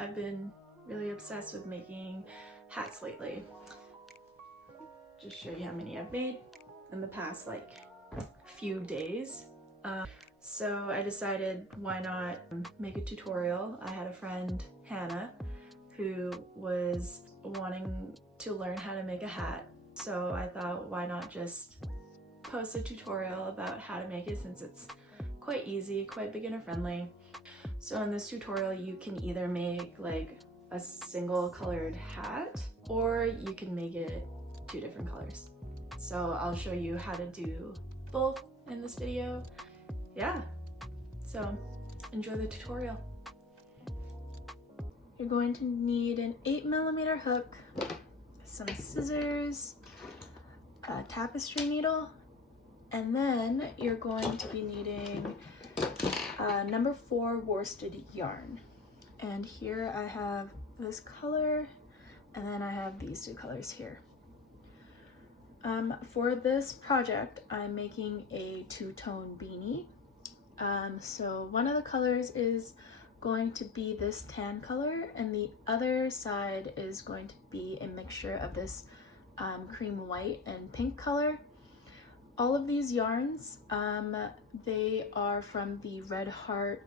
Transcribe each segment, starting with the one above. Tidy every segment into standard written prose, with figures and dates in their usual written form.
I've been really obsessed with making hats lately. Just show you how many I've made in the past like few days. So I decided why not make a tutorial. I had a friend, Hannah, who was wanting to learn how to make a hat. So I thought, why not just post a tutorial about how to make it, since it's quite easy, quite beginner friendly. So in this tutorial, you can either make like a single colored hat, or you can make it 2 different colors. So I'll show you how to do both in this video. Yeah, so enjoy the tutorial. You're going to need an 8mm hook, some scissors, a tapestry needle, and then you're going to be needing number 4 worsted yarn. And here I have this color, and then I have these 2 colors here. For this project, I'm making a 2-tone beanie. So one of the colors is going to be this tan color, and the other side is going to be a mixture of this cream white and pink color. All of these yarns, they are from the Red Heart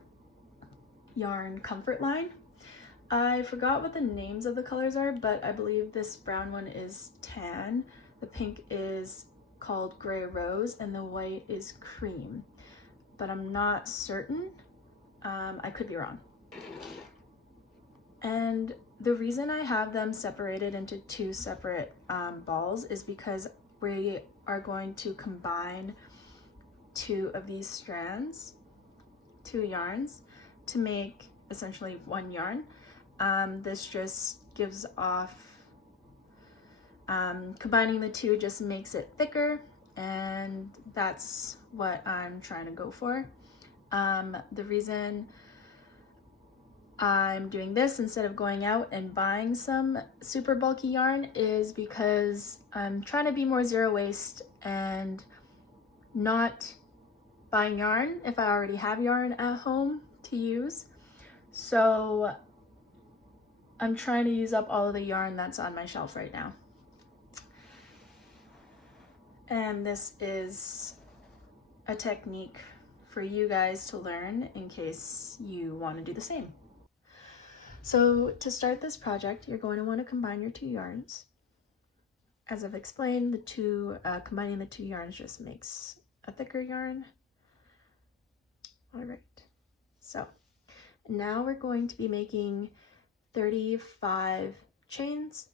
yarn comfort line. I forgot what the names of the colors are, but I believe this brown one is tan, the pink is called Gray Rose, and the white is cream. But I'm not certain. I could be wrong. And the reason I have them separated into 2 separate balls is because we are going to combine 2 of these strands, 2 yarns, to make essentially 1 yarn. This just gives off, combining the 2 just makes it thicker, and that's what I'm trying to go for. The reason I'm doing this instead of going out and buying some super bulky yarn is because I'm trying to be more zero waste and not buying yarn if I already have yarn at home to use. So I'm trying to use up all of the yarn that's on my shelf right now. And this is a technique for you guys to learn in case you want to do the same. So to start this project, you're going to want to combine your 2 yarns. As I've explained, combining the 2 yarns just makes a thicker yarn. All right, so now we're going to be making 35 chains.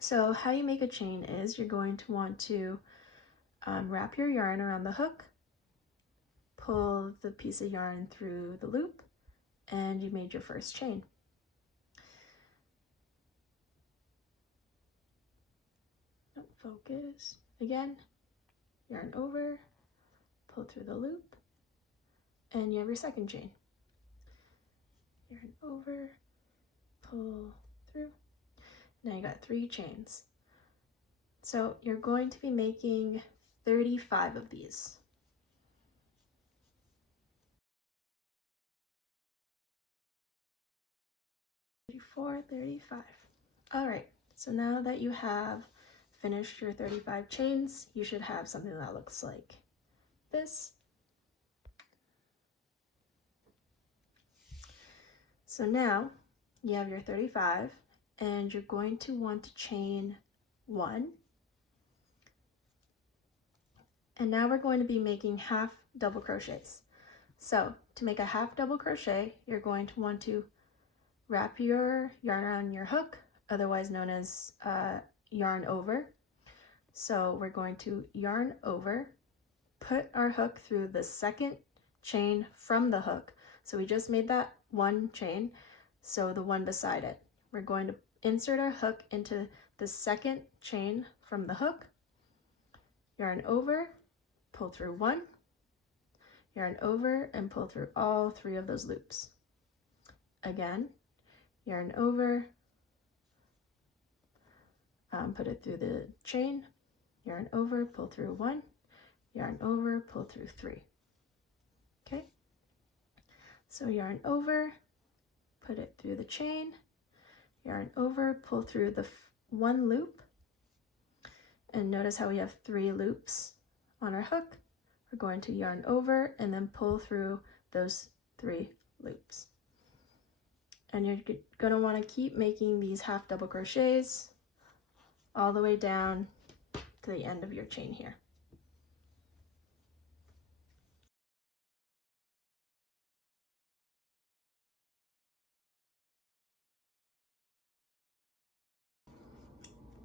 So how you make a chain is you're going to want to wrap your yarn around the hook, pull the piece of yarn through the loop, and you made your first chain. Focus. Again, yarn over, pull through the loop, and you have your second chain. Yarn over, pull through. Now you got 3 chains. So you're going to be making 35 of these. 34, 35. All right, so now that you have finished your 35 chains, you should have something that looks like this. So now you have your 35, and you're going to want to chain 1. And now we're going to be making half double crochets. So to make a half double crochet, you're going to want to wrap your yarn around your hook, otherwise known as yarn over. So we're going to yarn over, put our hook through the second chain from the hook. So we just made that 1 chain, so the one beside it. We're going to insert our hook into the second chain from the hook, yarn over, pull through 1, yarn over, and pull through all 3 of those loops. Again, yarn over, put it through the chain, yarn over, pull through 1, yarn over, pull through 3. Okay, so yarn over, put it through the chain, yarn over, pull through the one loop, and notice how we have 3 loops on our hook. We're going to yarn over and then pull through those 3 loops. And you're going to want to keep making these half double crochets all the way down to the end of your chain here.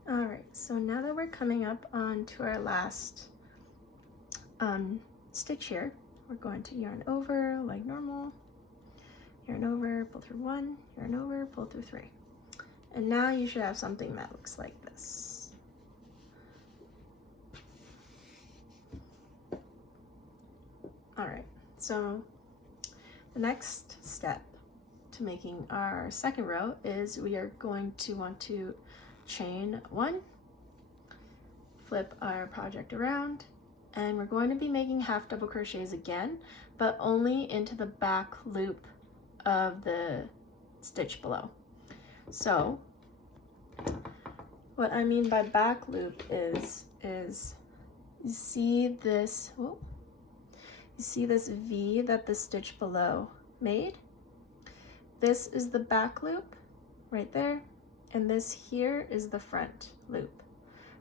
All right, so now that we're coming up onto our last stitch here, we're going to yarn over like normal, yarn over, pull through 1, yarn over, pull through 3. And now you should have something that looks like this. All right, so the next step to making our second row is we are going to want to chain 1, flip our project around, and we're going to be making half double crochets again, but only into the back loop of the stitch below. So what I mean by back loop is you see this, you see this V that the stitch below made? This is the back loop right there, and this here is the front loop.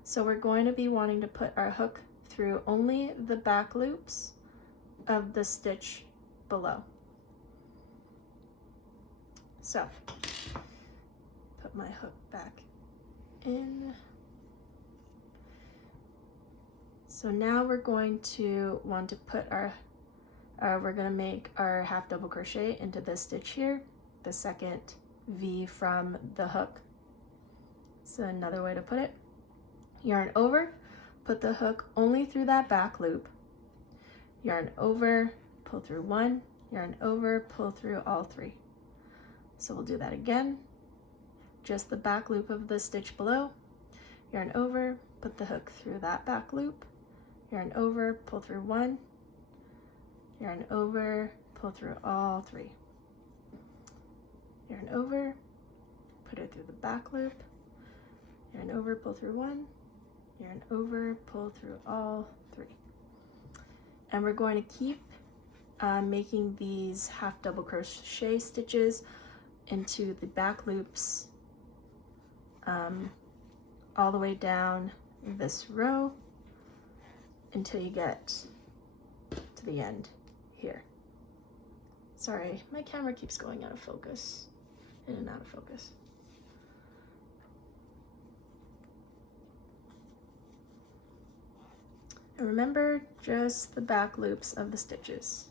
So we're going to be wanting to put our hook through only the back loops of the stitch below. So put my hook back in. So now we're going to want to put our we're going to make our half double crochet into this stitch here, the second V from the hook. So another way to put it, yarn over, put the hook only through that back loop, yarn over, pull through 1, yarn over, pull through all 3. So we'll do that again, just the back loop of the stitch below, yarn over, put the hook through that back loop, yarn over, pull through 1, yarn over, pull through all 3, yarn over, put it through the back loop, yarn over, pull through 1, yarn over, pull through all 3. And we're going to keep making these half double crochet stitches into the back loops all the way down this row until you get to the end here. Sorry, my camera keeps going out of focus, in and out of focus. And remember, just the back loops of the stitches.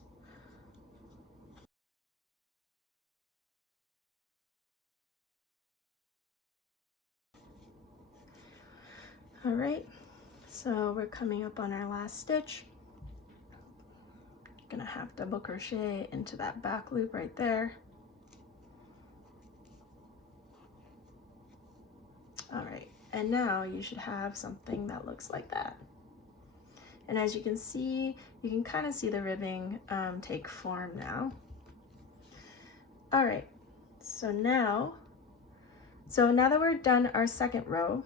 All right, so we're coming up on our last stitch. Gonna half double crochet into that back loop right there. All right, and now you should have something that looks like that. And as you can see, you can kind of see the ribbing take form now. All right, so now that we're done our second row,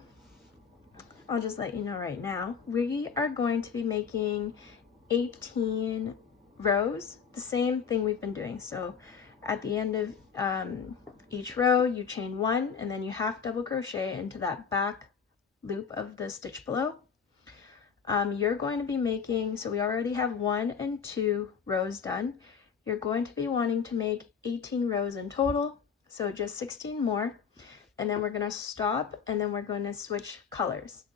I'll just let you know right now, we are going to be making 18 rows, the same thing we've been doing. So at the end of each row, you chain 1 and then you half double crochet into that back loop of the stitch below. You're going to be making, so we already have 1 and 2 rows done. You're going to be wanting to make 18 rows in total, so just 16 more, and then we're going to stop and then we're going to switch colors.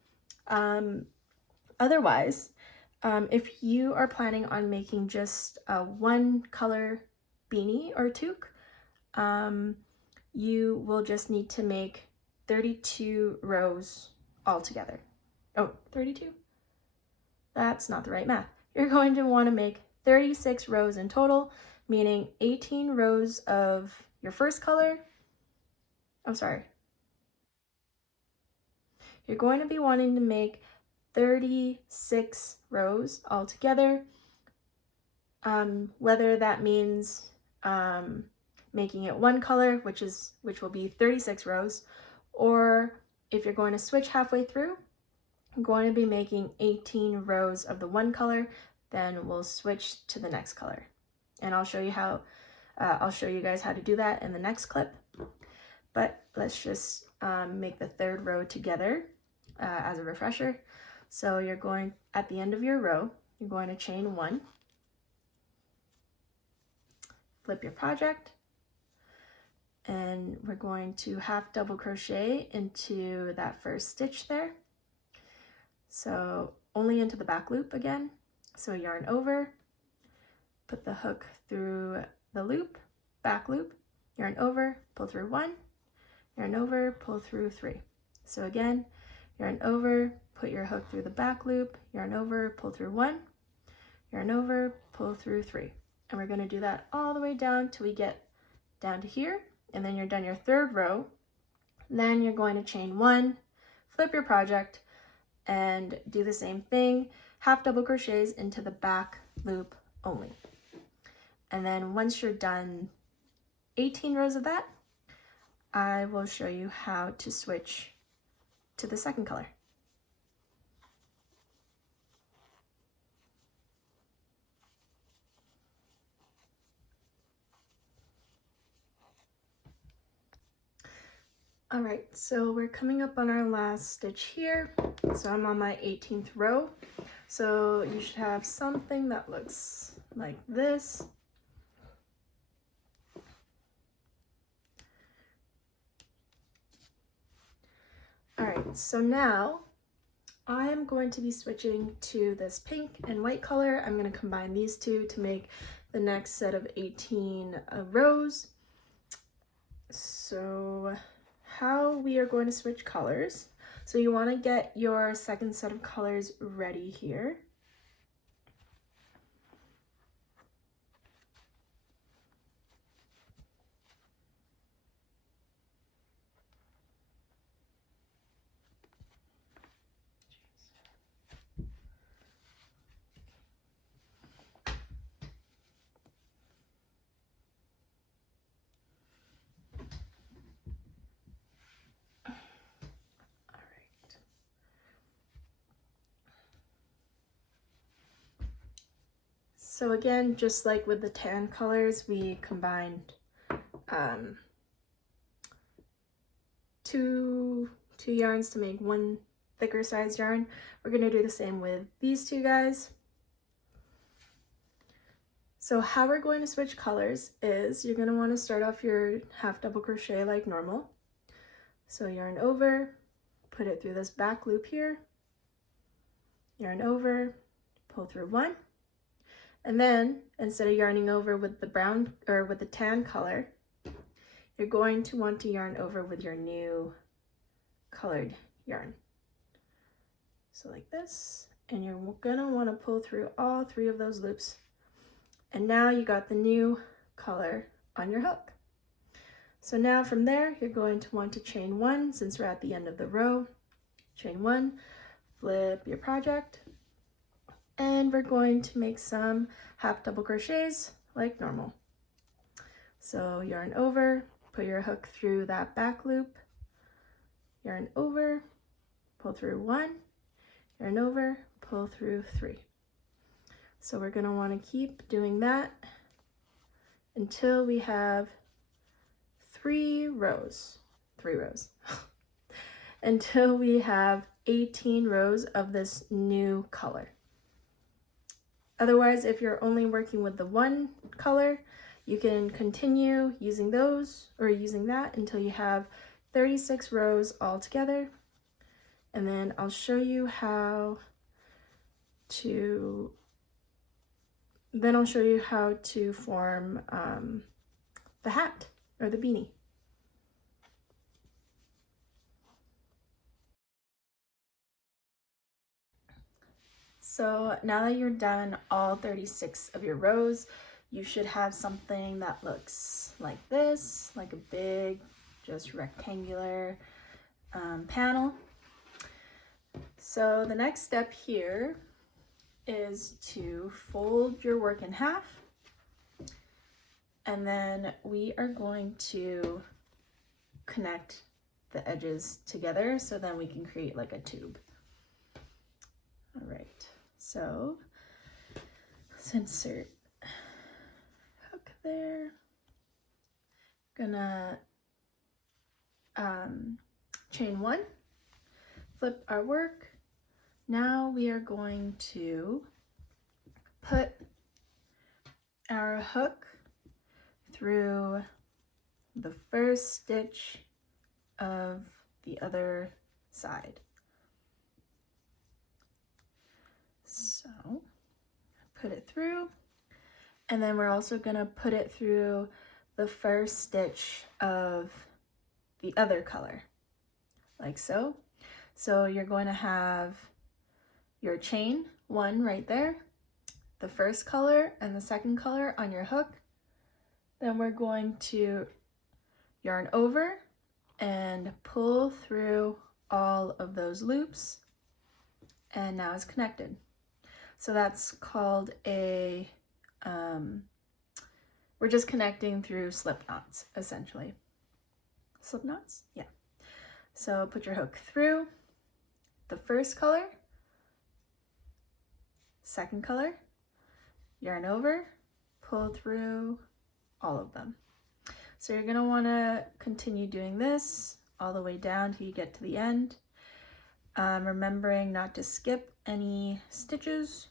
Otherwise, if you are planning on making just a 1 color beanie or toque, you will just need to make 32 rows altogether. Oh, 32? That's not the right math. You're going to want to make 36 rows in total, meaning 18 rows of your first color. I'm sorry. You're going to be wanting to make 36 rows altogether, whether that means making it one color, which will be 36 rows, or if you're going to switch halfway through, I'm going to be making 18 rows of the one color, then we'll switch to the next color. And I'll show you guys how to do that in the next clip. But let's just make the third row together as a refresher. So you're going, at the end of your row, you're going to chain 1, flip your project, and we're going to half double crochet into that first stitch there. So only into the back loop again. So yarn over, put the hook through the loop, back loop, yarn over, pull through 1, yarn over, pull through 3. So again, yarn over, put your hook through the back loop, yarn over, pull through 1, yarn over, pull through 3. And we're going to do that all the way down till we get down to here, and then you're done your third row. Then you're going to chain 1, flip your project, and do the same thing, half double crochets into the back loop only. And then once you're done 18 rows of that, I will show you how to switch to the second color. All right, so we're coming up on our last stitch here. So I'm on my 18th row. So you should have something that looks like this. All right, so now I am going to be switching to this pink and white color. I'm going to combine these two to make the next set of 18 rows. So how we are going to switch colors. So you want to get your second set of colors ready here. So again, just like with the tan colors, we combined two yarns to make one thicker size yarn. We're going to do the same with these two guys. So how we're going to switch colors is you're going to want to start off your half double crochet like normal. So yarn over, put it through this back loop here, yarn over, pull through 1. And then, instead of yarning over with the brown or with the tan color, you're going to want to yarn over with your new colored yarn. So like this, and you're gonna want to pull through all 3 of those loops. And now you got the new color on your hook. So now from there, you're going to want to chain 1 since we're at the end of the row. Chain 1, flip your project. And we're going to make some half double crochets like normal. So yarn over, put your hook through that back loop, yarn over, pull through 1, yarn over, pull through 3. So we're going to want to keep doing that until we have 3 rows, until we have 18 rows of this new color. Otherwise, if you're only working with the one color, you can continue using those or using that until you have 36 rows all together. And then I'll show you how to form the hat or the beanie. So now that you're done all 36 of your rows, you should have something that looks like this, like a big, just rectangular panel. So the next step here is to fold your work in half And then we are going to connect the edges together so then we can create like a tube. All right, so let's insert hook there. Gonna chain 1, flip our work. Now we are going to put our hook through the first stitch of the other side. So put it through, and then we're also going to put it through the first stitch of the other color, like so. So you're going to have your chain 1 right there, the first color and the second color on your hook. Then we're going to yarn over and pull through all of those loops, and now it's connected. So that's called a, we're just connecting through slip knots, essentially. Slip knots? Yeah. So put your hook through the first color, second color, yarn over, pull through all of them. So you're going to want to continue doing this all the way down till you get to the end. Remembering not to skip any stitches.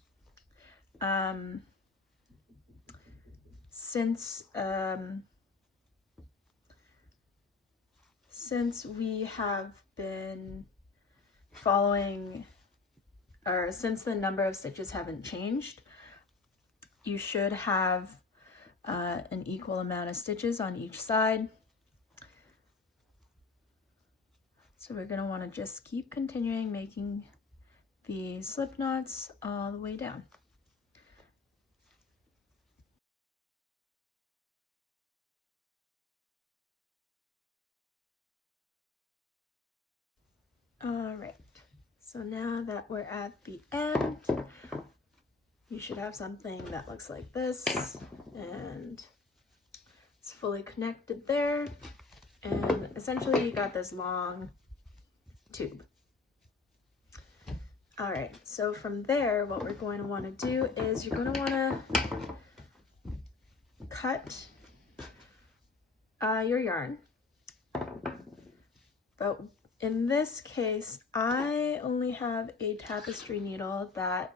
Since we have been following, or since the number of stitches haven't changed, you should have an equal amount of stitches on each side. So we're going to want to just keep continuing making the slip knots all the way down. All right, so now that we're at the end, you should have something that looks like this, and it's fully connected there, and essentially you got this long tube. All right, so from there, what we're going to want to do is you're going to want to cut your yarn, but in this case, I only have a tapestry needle that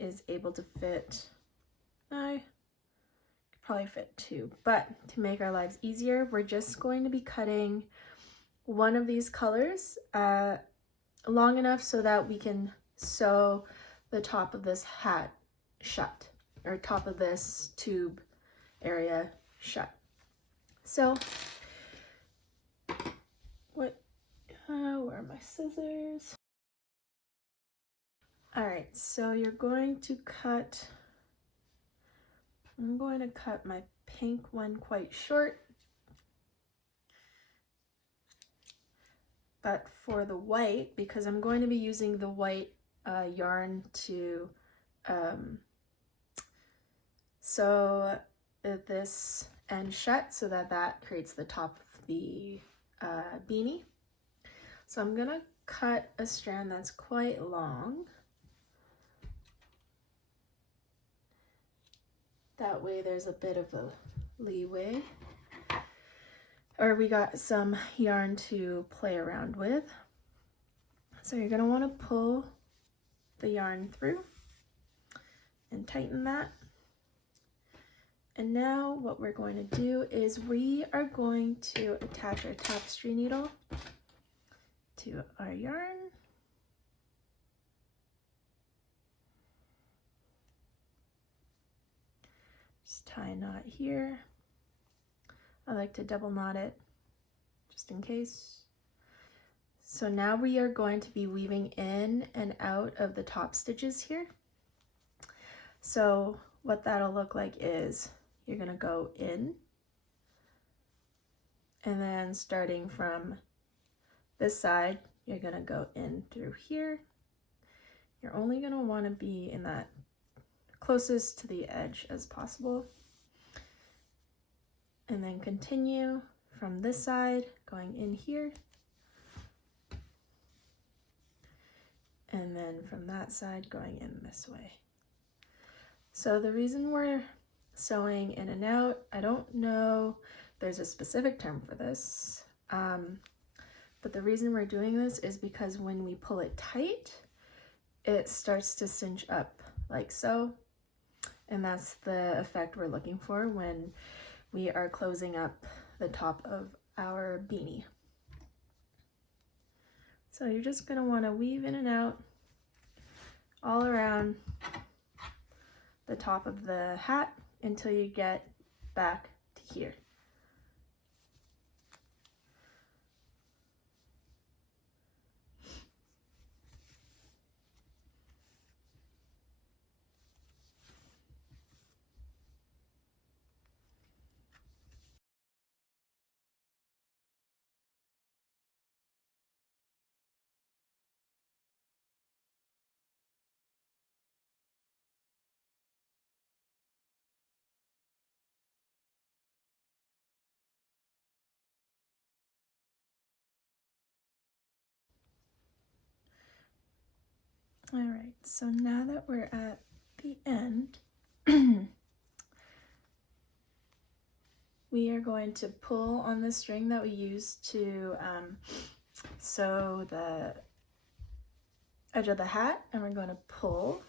is able to fit, I could probably fit 2, but to make our lives easier, we're just going to be cutting one of these colors long enough so that we can sew the top of this hat shut, or top of this tube area shut. So where are my scissors? All right, so you're going to cut, I'm going to cut my pink one quite short, but for the white, because I'm going to be using the white yarn to sew this end shut so that that creates the top of the beanie. So I'm gonna cut a strand that's quite long. That way there's a bit of a leeway, or we got some yarn to play around with. So you're gonna wanna pull the yarn through and tighten that. And now what we're going to do is we are going to attach our tapestry needle to our yarn. Just tie a knot here. I like to double knot it just in case. So now we are going to be weaving in and out of the top stitches here. So what that'll look like is you're gonna go in, and then starting from this side, you're gonna go in through here. You're only gonna wanna be in that closest to the edge as possible. and then continue from this side going in here, and then from that side going in this way. So the reason we're sewing in and out, I don't know there's a specific term for this, but the reason we're doing this is because when we pull it tight, it starts to cinch up like so, and that's the effect we're looking for when we are closing up the top of our beanie. So you're just going to want to weave in and out all around the top of the hat until you get back to here. All right, so now that we're at the end, we are going to pull on the string that we used to sew the edge of the hat, and we're going to pull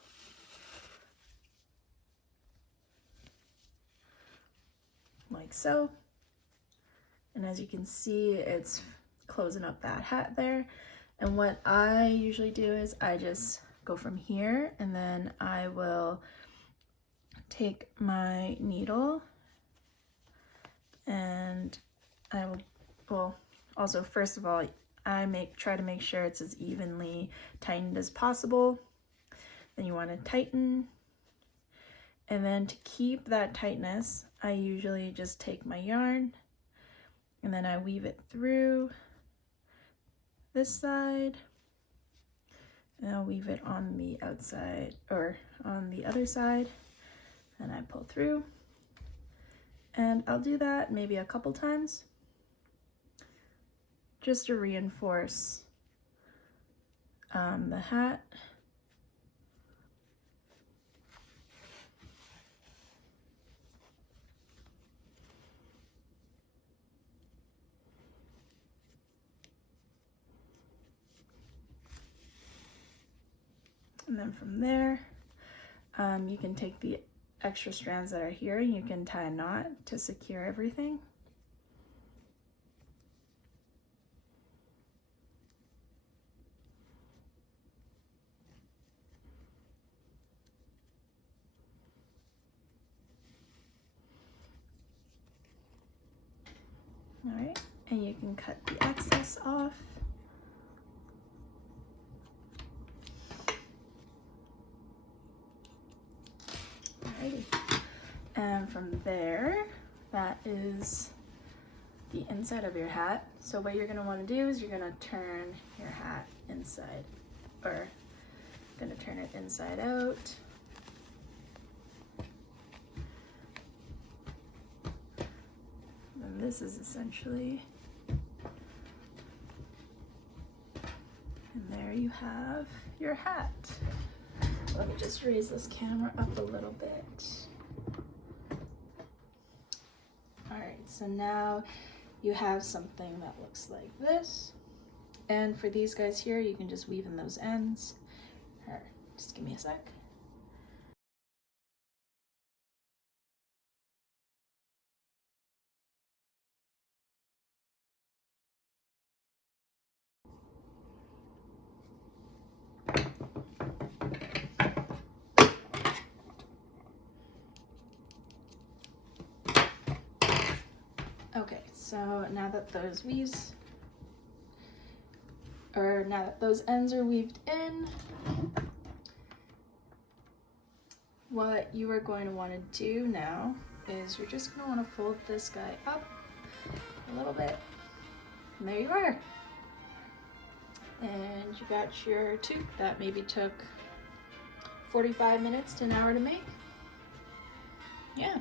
like so. And as you can see, it's closing up that hat there. And what I usually do is I just go from here, and then I will take my needle and I will, well, also first of all, I try to make sure it's as evenly tightened as possible. Then you want to tighten, and then to keep that tightness, I usually just take my yarn and then I weave it through this side, and I'll weave it on the outside or on the other side, and I pull through, and I'll do that maybe a couple times just to reinforce the hat. And then from there, you can take the extra strands that are here and you can tie a knot to secure everything. All right, and you can cut the excess off. Alrighty, and from there, that is the inside of your hat. So what you're going to want to do is you're going to turn your hat inside, or going to turn it inside out. And this is essentially, and there you have your hat. Let me just raise this camera up a little bit. All right, so now you have something that looks like this. And for these guys here, you can just weave in those ends. Or just give me a sec. Okay, so now that those ends are weaved in, what you are going to want to do now is you're just going to want to fold this guy up a little bit, and there you are. And you got your toque that maybe took 45 minutes to an hour to make. Yeah.